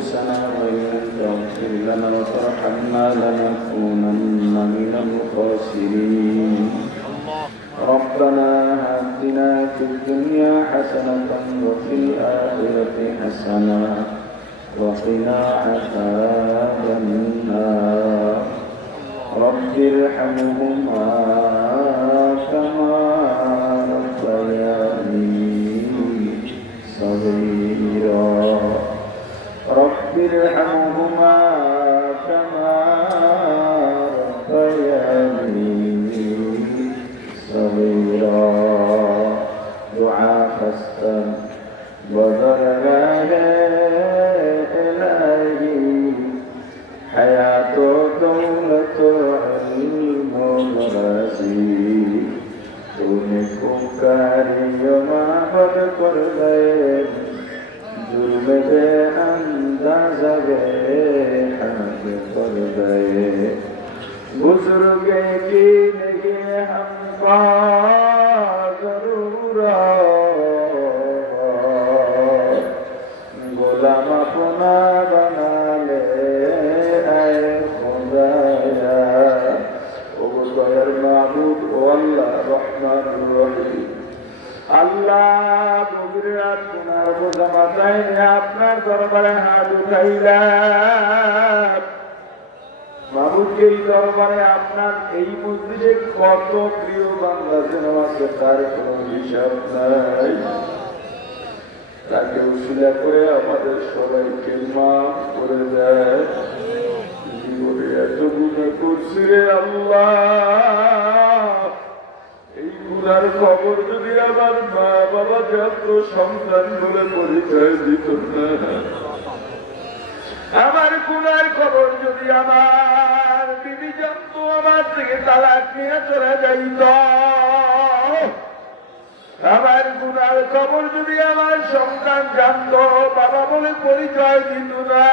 نفوسنا وإن لم تغفر لنا وترحمنا لنكونن من الخاسرين ربنا آتنا في الدنيا حسنة وفي الآخرة حسنة وقنا عذاب النار رب ارحمهما كما ربياني صغيرا رب ارحمهما كما ربياني صغيرا دعاء خستن بدرگاه الهی حیات و دولت و علم و رازی तूने पुकारियो माफ़ कर दे जुल्म बे अंदाज़ा बे हक कर दे बुजुर्गे की नहीं हमको ज़रूरत गुलाम अपना बना ले आए खुदाया মাহবুব ও আল্লাহ রহমান রহিম আল্লাহ গভীর রাত গুনাহ বোঝা মাথায় নিয়ে আপনার দরবারে হাত উঠাইলাম মাহবুব এই দরবারে আপনার এই মজলিসে কত প্রিয় বান্দা যেন আছে তার কোনো হিসাব নাই তাকে উসিলা করে আমাদের সবাইকে মাফ করে দেয় এত গুনাহ করছি রে আল্লাহ এই গুনার খবর যদি আমার মা বাবা জানতো সন্তান বলে পরিচয় দিত না আমার গুনার খবর যদি আমার বিবি জানতো আমার থেকে তালাক নিয়ে চলে যাইত আমার গুনার খবর যদি আমার সন্তান জানতো বাবা বলে পরিচয় দিত না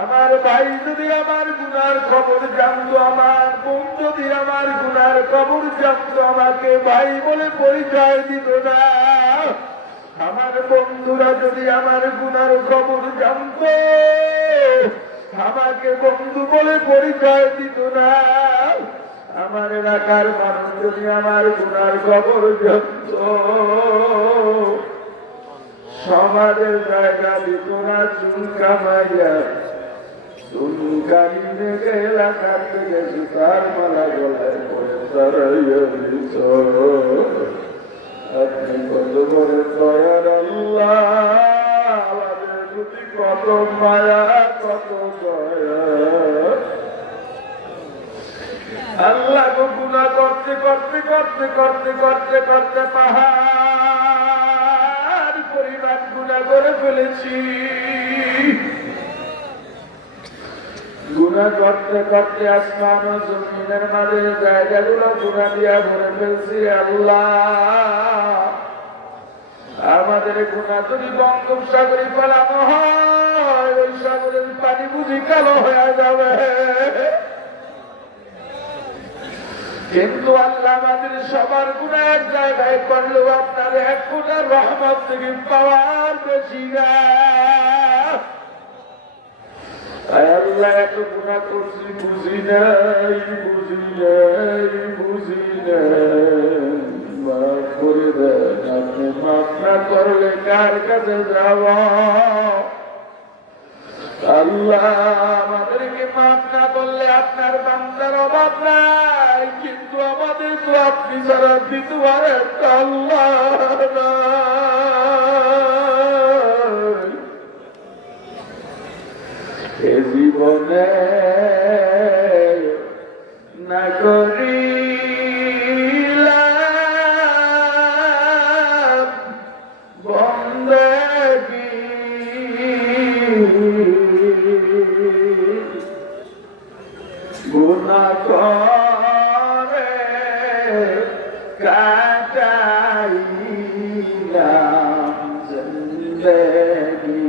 আমার ভাই যদি আমার গুনার খবর জানতো আমার বোন যদি আমার গুনার খবর জানতো আমাকে ভাই বলে পরিচয় দিত না আমার বন্ধুরা যদি আমার গুনার খবর জানতো আমাকে বন্ধু বলে পরিচয় দিত না আমার এলাকার মানুষ যদি আমার গুনার খবর জানতো সমাজের জায়গা দিত না চুল কামাইয়া এলাকার থেকে সুতার মালা গলায় পড়ে তারাইয়া দিত আপনি কত বড় দয়ার আল্লাহ আমাদের প্রতি কত মায়া কত দয়া আল্লাহ গো গুনাহ করতে করতে করতে করতে করতে করতে পাহাড় পরিমাণ গুনাহ করে ফেলেছি গুনাহ করতে করতে আসমান ও জমিনের মাঝে জায়গাগুলো গুনাহ দিয়া ভরে ফেলছি আল্লাহ আমাদের গুনাহ যদি বঙ্গোপসাগরে ফেলানো হয় ওই সাগরের পানি বুঝি কালো হয়ে যাবে কিন্তু আল্লাহ আমাদের সবার গুনাহ এক জায়গায় করলেও আপনার এক গুনার রহমত থেকে পাওয়ার বেশি না আল্লাহ এত গুনাহ করছি বুঝি নাই মাফ করে দেন আপনি মাফ না করলে কার কাছে যাব আল্লাহ আমাদেরকে মাফ না করলে আপনার বান্দার অভাব নাই কিন্তু আমাদের তো আপনি ছাড়া দ্বিতীয়বার একটা আল্লাহ এ জীবনে না করিলাম বন্দেগী গুনাহ করে কাটাইলাম জিন্দেগী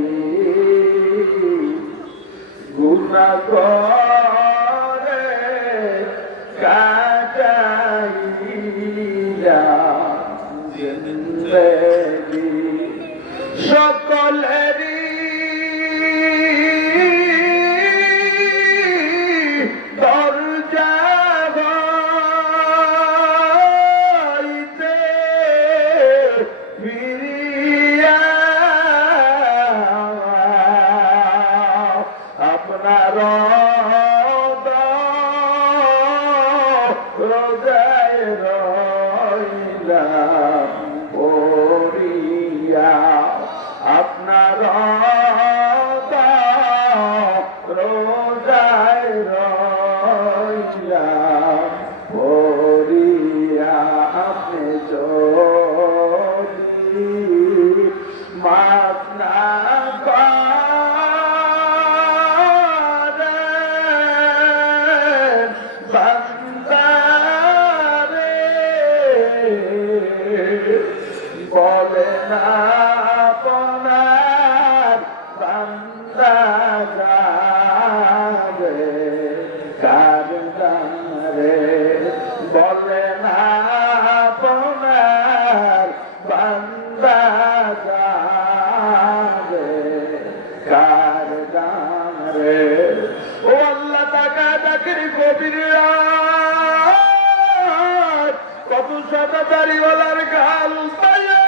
গুনাহ করে কাটাইলাম জিন্দেগী সকলেরই বান্দা যাবে কার দারে বলে না আপনার বান্দা যাবে কার দারে ও আল্লাহ তাকা চাকরি কবির কত শত বাড়িওয়ালার গাল পাইয়া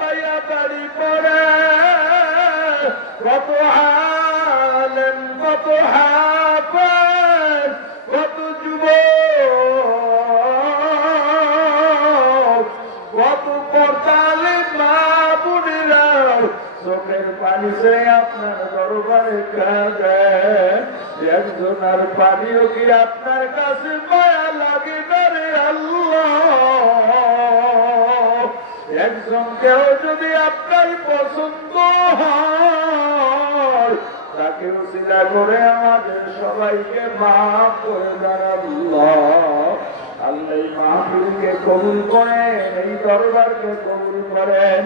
পাইয়া বাড়ি পড়ে কত আলেম কত হাফেজ কত যুবক কত পর্দালে মা বোনেরা চোখের পানি সে আপনার দরবারে কাঁদে একজনের পানিও কি আপনার কাছে মায়া লাগে না রে আল্লাহ একজনকেও যদি আপনার পছন্দ হয় তাকে উসিলা করে আমাদের সবাইকে মাফ করে দেন আল্লাহ আল্লাহ এই মাহফিলকে কবুল করেন এই দরবারকে কবুল করেন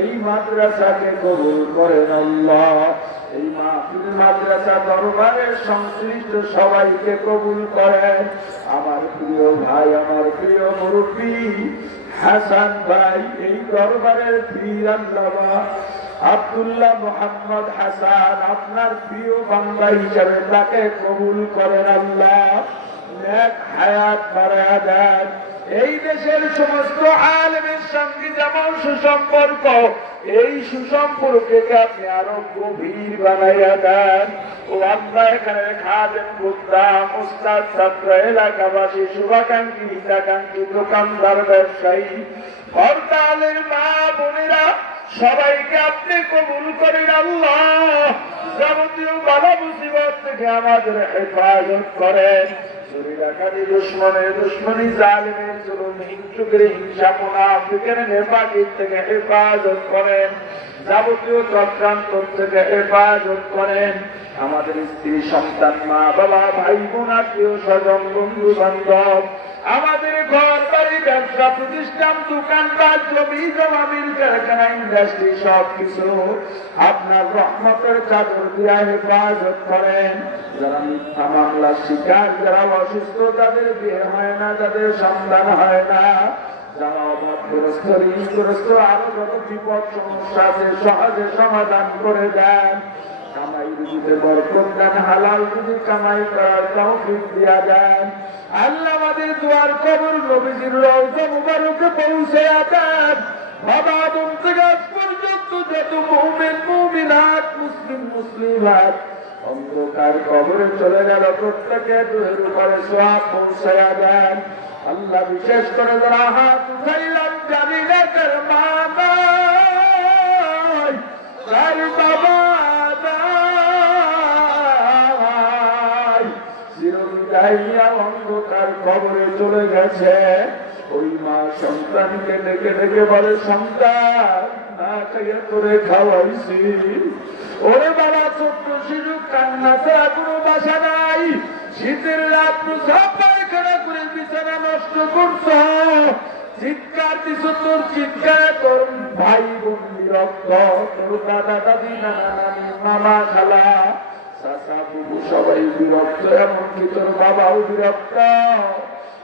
এই মাদ্রাসাকে কবুল করেন আল্লাহ এই মাহফিল মাদ্রাসা দরবারের সংশ্লিষ্ট সবাইকে কবুল করেন আমার প্রিয় ভাই আমার প্রিয় মুরব্বী হাসান ভাই এই দরবারের পীর আল্লামা আব্দুল্লাহ মোহাম্মদ হাসান আপনার প্রিয় বান্দা হিসাবে তাকে কবুল করেন আল্লাহ নেক হায়াত বাড়ায়া দেন এই দেশের সমস্ত আলেমের সঙ্গে যেমন সুসম্পর্ক এই সুসম্পর্ককে আপনি আরো গভীর বানাইয়া দেন ও আল্লাহ এখানে খাদেম গুদ্দাম উস্তাদ ছাত্র এলাকাবাসী শুভাকাঙ্ক্ষী হিতাকাঙ্ক্ষী দোকানদার ব্যবসায়ী হরতালের মা বোনেরা সবাইকে আপনি কবুল করেন আল্লাহ যাবতীয় বাধা মুসিবত থেকে আমাদের হেফাজত করেন চুরিদাকারী দুশ্মনী জালিমের জুলুম হিংসুকের হিংসা মুনাফিকের নেফাকির থেকে হেফাজত করেন যাবতীয় চক্রান্ত থেকে হেফাজত করেন আমাদের স্ত্রী সন্তান মা বাবা ভাই বোন আত্মীয় স্বজন বন্ধু বান্ধব আমাদের ঘর বাড়ি ব্যবসা প্রতিষ্ঠান দোকানপাট জমি জমা মিল কারখানা ইন্ডাস্ট্রি সবকিছু আপনার রহমতের চাদর দিয়া হেফাজত করেন যারা মিথ্যা মামলার শিকার যারা অসুস্থ যাদের বিয়ে হয় না যাদের সন্তান হয় না যারা অভাবগ্রস্ত ঋণগ্রস্ত আরো যত বিপদ সমস্যা আছে সহজে সমাধান করে দেন কামাই রুজিতে বরকত দেন হালাল রুজি কামাই করার তৌফিক দিয়া দেন আল্লাহ আমাদের দুয়ার কবর নবীজির রওজা মুবারকে পৌঁছে দেন বাবা আদম থেকে আজ পর্যন্ত যত মুমিন মুমিনাত মুসলিম মুসলিমাত অন্ধকার কবরে চলে গেল প্রত্যেকে দুহের উপরে সওয়াব পৌঁছায়া দেন আল্লাহ বিশেষ করে যারা হাত উঠাইলাম জানি না কার মা নাই কার বাবা নাই চিরবিদায়িয়া অন্ধকার কবরে চলে গেছে ওই মা সন্তানকে ডেকে ডেকে বলে সন্তান না খাইয়া তোরে খাওয়াইছি ওরে বাবা ছোট্ট শিশু কান্না ছাড়া কোনো বাসা নাই শীতের রাত সব পায়খানা করে বিছানা নষ্ট করছ চিৎকার দিছ তোর চিৎকার তোর ভাই বোন বিরক্ত তোর দাদা দাদি নানা নানি মামা খালা চাচা বুবু সবাই বিরক্ত এমনকি তোর বাবাও বিরক্ত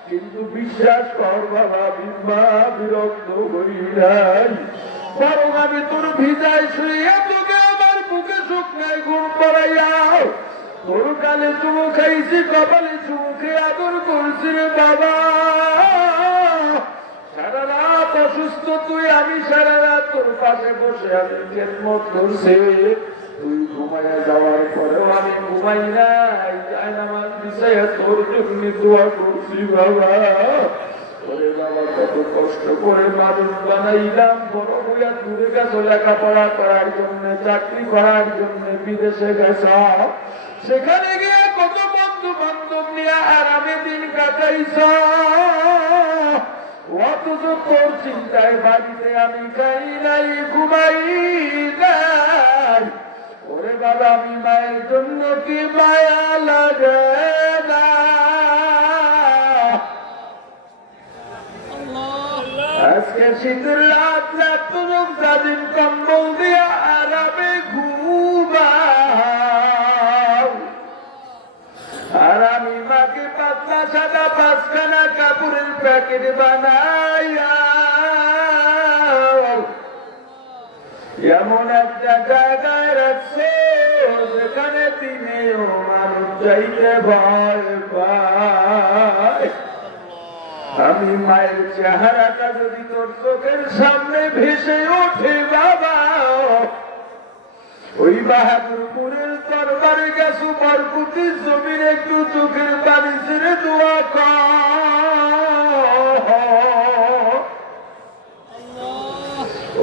কিন্তু বিশ্বাস কর বাবা বিমা বিরক্ত হই নাই বরং আমি তোর ভিজায় শুয়ে তোকে আমার বুকে শুকনায় ঘুম পড়াইয়া তোর কালে চুমু খাইছি কপালে চুমু খেয়ে আদর করছি রে বাবা সারা রাত অসুস্থ তুই আমি সারা রাত তোর পাশে বসে আমি খেদমত করছি তুই ঘুমাইয়া যাওয়ার পরেও আমি ঘুমাই নাই যাই নামাজ বিষয়ে তোর জন্য দোয়া করছি বাবা ওরে বাবা কত কষ্ট করে মানুষ বানাইলাম বড় হইয়া দূরে গেছো লেখাপড়া করার জন্য চাকরি করার জন্য বিদেশে গেছ সেখানে গিয়ে কত বন্ধু বান্ধব নিয়ে আরামে দিন কাটাইছ অথচ তোর চিন্তায় বাড়িতে আমি খাই নাই ঘুমাই নাই ওরে বাবা আমি মায়ের জন্য কি মায়া লাগে না আজকে শীতের রাত রাত সাদিন কম্বল দিয়া আরামে ঘুমা একটা জায়গায় রাখছো যেখানে দিনেও মানুষ যাইতে ভয় পায়। আমি মায়ের চেহারাটা যদি তোর চোখের সামনে ভেসে ওঠে বাবা, ওই বাহাদুরপুরের দরবারে গেছো বরকুতি জমির একটু চোখের পানি ছেড়ে দোয়া কর।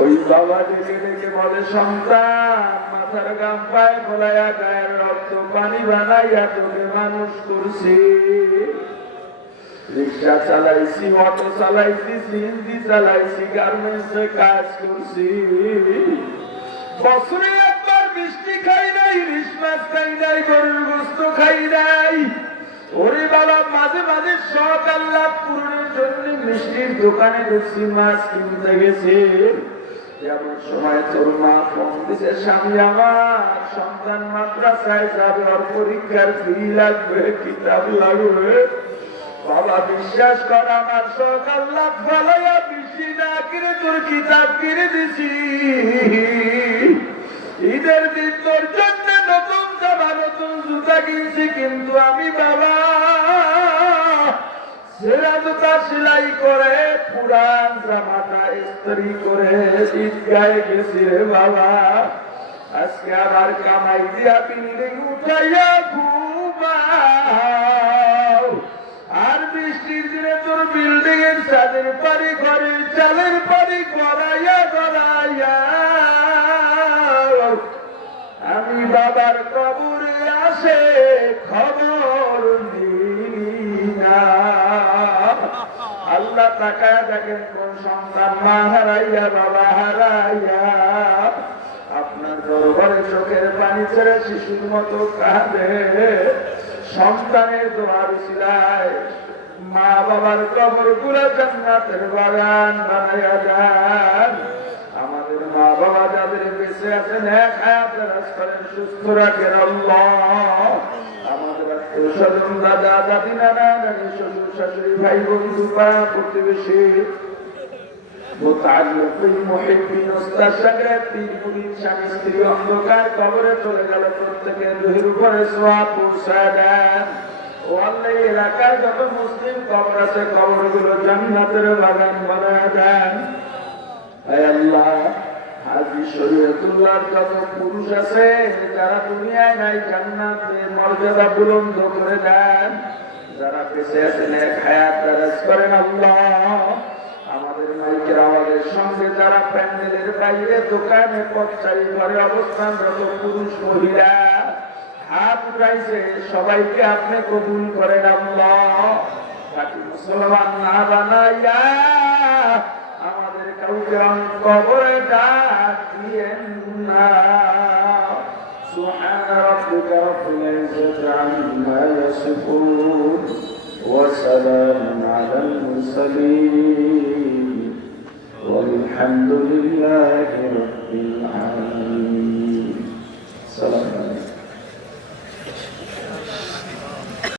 ওই বাবা ডেকে ডেকে বলে, সন্তান মাথার গাম পায়ে ফলাইয়া গায়ের রক্ত পানি বানাইয়া তোকে মানুষ করছি। রিক্সা চালাইছি, অটো চালাইছি, সিএনজি চালাইছি, গার্মেন্টসে কাজ করছি। বছরে একবার মিষ্টি খাই নাই, ইলিশ মাছ খাই নাই, গরুর গোস্ত খাই নাই। ওরে বাবা, মাঝে মাঝে শখ আল্লাহ পূরণের জন্য মিষ্টির দোকানে ঢুকছি, মাছ কিনতে গেছে। এমন সময় তোর মা ফোন দিছে, স্বামী আমার সন্তান মাদ্রাসায় যাবে, ওর পরীক্ষার ফি লাগবে, কিতাব লাগবে। বাবা বিশ্বাস কর, আমার শখ আল্লাহ ফালাইয়া বৃষ্টি না কিনে তোর কিতাব কিনে দিছি। ঈদের দিন তোর জন্য নতুন জামা নতুন জুতা কিনছি, কিন্তু আমি বাবা সেরা জুতা সেলাই করে পুরান জামাটা ইস্ত্রি করে ঈদগাহে গেছি রে বাবা। আজকে আবার কামাই দিয়া বিল্ডিং উঠাইয়া ঘুমাও, আর বৃষ্টির দিনে তোর বিল্ডিং এর ছাদের পানি ঘরের চালের পানি গড়াইয়া গড়াইয়া আমি বাবার কবরে আসে খবর দিনা। আল্লাহ তাকায় দেখেন কোন সন্তান মা হারাইয়া বাবা হারাইয়া আপনার দরবারে চোখের পানি ছেড়ে শিশুর মতো কাঁদে। সন্তানের দোয়ার উসিলায় মা বাবার কবর গুলো জান্নাতের বাগান বানাইয়া যান। আমাদের মা বাবা যাদের বেঁচে আছেন এক হায়াত দারাজ করেন, সুস্থ রাখেন আল্লাহ। আমাদের আত্মীয়-স্বজন, দাদা দাদি, নানা নানি, শ্বশুর শাশুড়ি, ভাই বন্ধু, পাড়া প্রতিবেশী, মুতাআল্লিকিন, মুহিব্বিন, উস্তাদ, শাগির্দ, পীর মুরিদ, স্বামী স্ত্রী অন্ধকার কবরে চলে গেল, প্রত্যেকের রুহের উপরে সওয়াব পৌঁছায় দেন। ও আল্লাহ, এলাকায় যত মুসলিম কবর আছে কবরগুলো জান্নাতের বাগান বানায় দেন। হে আল্লাহ, হাজী শরীয়তুল্লাহর যত পুরুষ আছে যারা দুনিয়ায় নাই, জান্নাতের মর্যাদা বুলন্দ করে দেন। যারা বেঁচে আছেন এক হায়াত দারাজ করেন আল্লাহ। আমাদের মাইকের আওয়াজের সঙ্গে যারা প্যান্ডেলের বাইরে, দোকানে, পথচারী, ঘরে অবস্থানরত পুরুষ মহিলা হাত উঠাইছে, সবাইকে আপনি কবুল করেন আল্লাহ। খাঁটি মুসলমান না বানাইয়া আমাদের কাউকে কবরে ডাক দিয়েন না। সুবহান রাব্বিকা রাব্বিল ইজ্জাতি আম্মা ইয়াসিফুন ওয়া সালামুন আলাল মুরসালিন ওয়ালহামদুলিল্লাহি রাব্বিল আলামিন। সালাম।